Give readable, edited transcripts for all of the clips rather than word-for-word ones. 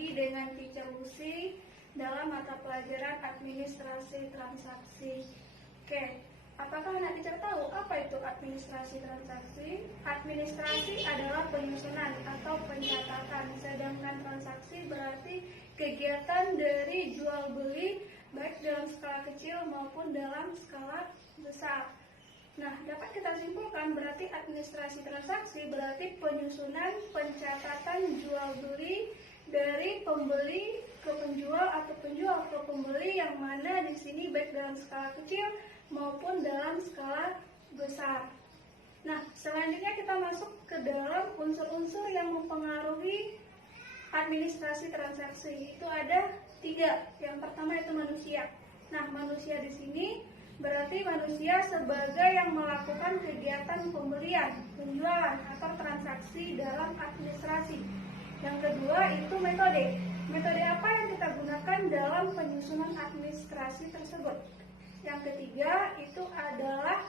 lagi dengan Teacher Lucy dalam mata pelajaran administrasi transaksi. Oke, apakah anak teacher tahu apa itu administrasi transaksi? Administrasi adalah penyusunan atau pencatatan, sedangkan transaksi berarti kegiatan dari jual beli baik dalam skala kecil maupun dalam skala besar. Nah, dapat kita simpulkan berarti administrasi transaksi berarti penyusunan, pencatatan jual beli dari pembeli ke penjual atau penjual ke pembeli, yang mana di sini baik dalam skala kecil maupun dalam skala besar. Nah, selanjutnya kita masuk ke dalam unsur-unsur yang mempengaruhi administrasi transaksi. Itu ada 3. Yang pertama itu manusia. Nah, manusia di sini berarti manusia sebagai yang melakukan kegiatan pembelian, penjualan, atau transaksi dalam administrasi. Yang kedua itu metode. Metode apa yang kita gunakan dalam penyusunan administrasi tersebut? Yang ketiga itu adalah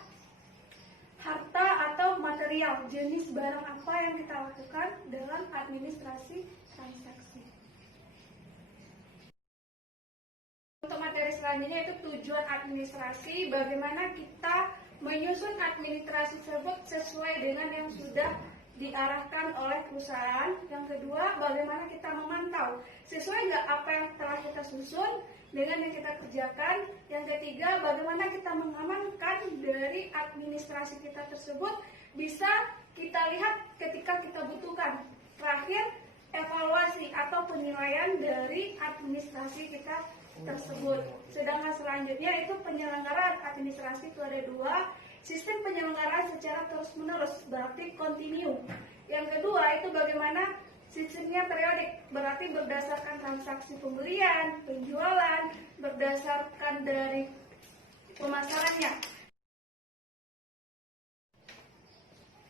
harta atau material, jenis barang apa yang kita lakukan dalam administrasi transaksi. Untuk materi selanjutnya itu tujuan administrasi, bagaimana kita menyusun administrasi tersebut sesuai dengan yang sudah diarahkan oleh perusahaan. Yang kedua, bagaimana kita memantau sesuai nggak apa yang telah kita susun dengan yang kita kerjakan. Yang ketiga, bagaimana kita mengamankan dari administrasi kita tersebut bisa kita lihat ketika kita butuhkan. Terakhir, evaluasi atau penilaian dari administrasi kita tersebut. Sedangkan selanjutnya itu penyelenggaraan administrasi itu ada 2. Sistem penyelenggaraan secara terus-menerus berarti continue. Yang kedua itu bagaimana sistemnya periodik, berarti berdasarkan transaksi pembelian, penjualan, berdasarkan dari pemasarannya.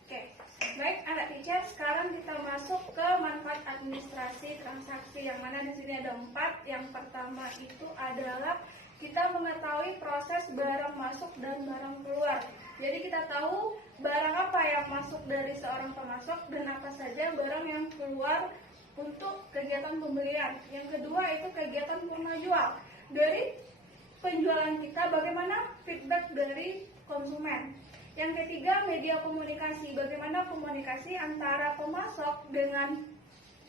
Oke, baik anak teacher, sekarang kita masuk ke manfaat administrasi transaksi, yang mana di sini ada 4. Yang pertama itu adalah kita mengetahui proses barang masuk dan barang keluar. Jadi kita tahu barang apa yang masuk dari seorang pemasok dan apa saja barang yang keluar untuk kegiatan pembelian. Yang kedua itu kegiatan purna jual. Dari penjualan kita bagaimana feedback dari konsumen. Yang ketiga media komunikasi. Bagaimana komunikasi antara pemasok dengan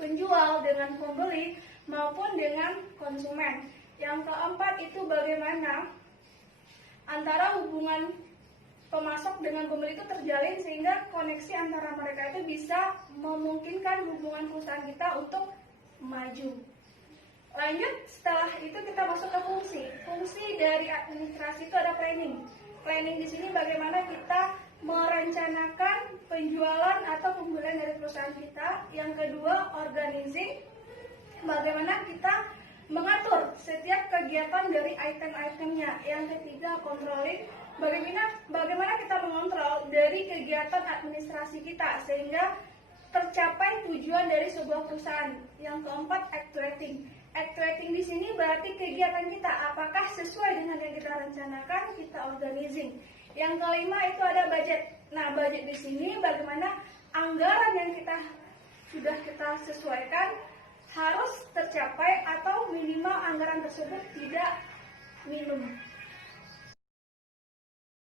penjual, dengan pembeli maupun dengan konsumen. Yang keempat itu bagaimana antara hubungan pemasok dengan pembeli itu terjalin sehingga koneksi antara mereka itu bisa memungkinkan hubungan perusahaan kita untuk maju. Lanjut, setelah itu kita masuk ke fungsi. Fungsi dari administrasi itu ada planning. Planning di sini bagaimana kita merencanakan penjualan atau pembelian dari perusahaan kita. Yang kedua, organizing. Bagaimana kita mengatur setiap kegiatan dari item-itemnya. Yang ketiga, controlling. Bagaimana kita mengontrol dari kegiatan administrasi kita sehingga tercapai tujuan dari sebuah perusahaan. Yang keempat, actuating. Actuating di sini berarti kegiatan kita apakah sesuai dengan yang kita rencanakan, kita organizing. Yang kelima itu ada budget. Nah, budget di sini bagaimana anggaran yang sudah kita sesuaikan harus tercapai atau minimal anggaran tersebut tidak minum.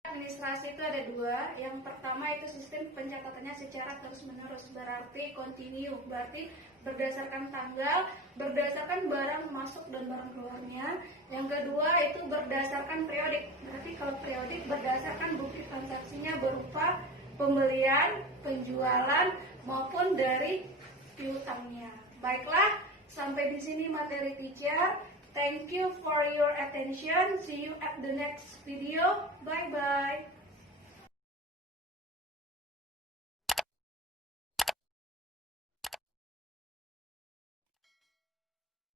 Administrasi itu ada 2. Yang pertama itu sistem pencatatannya secara terus-menerus, berarti continue, berarti berdasarkan tanggal, berdasarkan barang masuk dan barang keluarnya. Yang kedua itu berdasarkan periodik, berarti kalau periodik berdasarkan bukti transaksinya berupa pembelian, penjualan maupun dari piutangnya. Baiklah, sampai di sini materi teacher. Thank you for your attention. See you at the next video. Bye-bye.